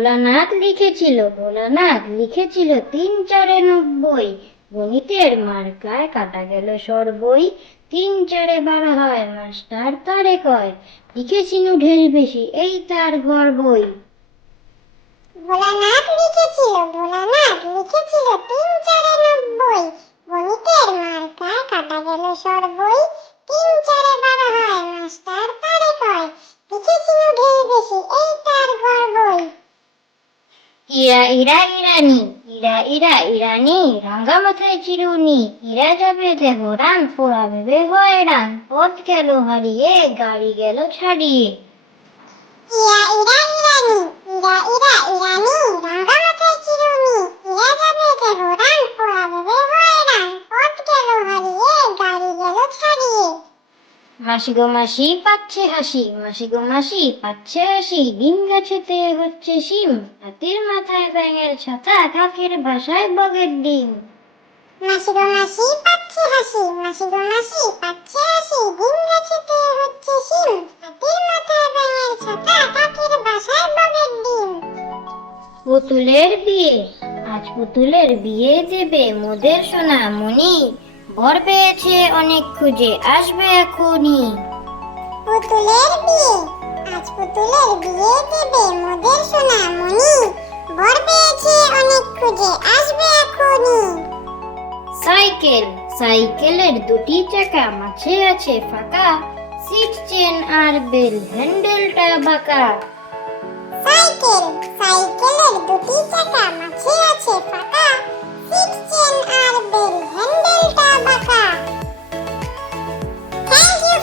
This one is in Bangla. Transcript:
ভোলানাথ লিখেছিল 3×4=90। গণিতের মার্কায় কাটা গেল সরবই। 3×4=12 হয়, মাস্টার তারে কয়। লিখেছিল ঢের বেশি, এই তার গর্বই। ভোলানাথ লিখেছিল 3×4=90। গণিতের মার্কায় কাটা গেল সরবই। 3×4=12 হয়, মাস্টার তারে কয়। লিখেছিল ঢের বেশি, এই তার গর্বই। ইরা ইরানি, রাঙ্গা মাথায় চিরুনি। ইরা যাবে দেবরান, পোড়াবে বেহয়রান। পথ গেল হারিয়ে, গাড়ি গেল ছাড়িয়ে। ইরা ইরানি, রাঙা মাথায় চিরুনি। ইরা যাবে দেবরান, পোড়াবে বেহয়রান। পথ গেল হারিয়ে, গাড়ি গেল ছাড়িয়ে। মাসি গো মাসি পাচ্ছে হাসি। ডিম গাছেতে হচ্ছে শিম। হাতির মাথায় ব্যাঙের ছাতা, কাকের ভাষায় বগের ডিম। মাসি গো মাসি পাচ্ছে হাসি। ডিম গাছেতে হচ্ছে শিম। হাতির মাথায় ব্যাঙের ছাতা, কাকের বাসায় বগের ডিম। পুতুলের বিয়ে দেবে মোদের সোনামণি। বর পেয়েছে অনেক খুঁজে, আসবে এখনই। পুতুলের বিয়ে দেবে মোদের সোনামণি। বর পেয়েছে অনেক খুঁজে, আসবে এখনই। সাইকেলের দুটি চাকা, মাঝে আছে ফাঁকা। সিট চেন আর বেল, হ্যান্ডেলটা বাঁকা। সাইকেলের দুটি চাকা, মাঝে আছে ফাঁকা। সিট চেন আর বেল, হ্যান্ডেলটা বাঁকা। Thank you.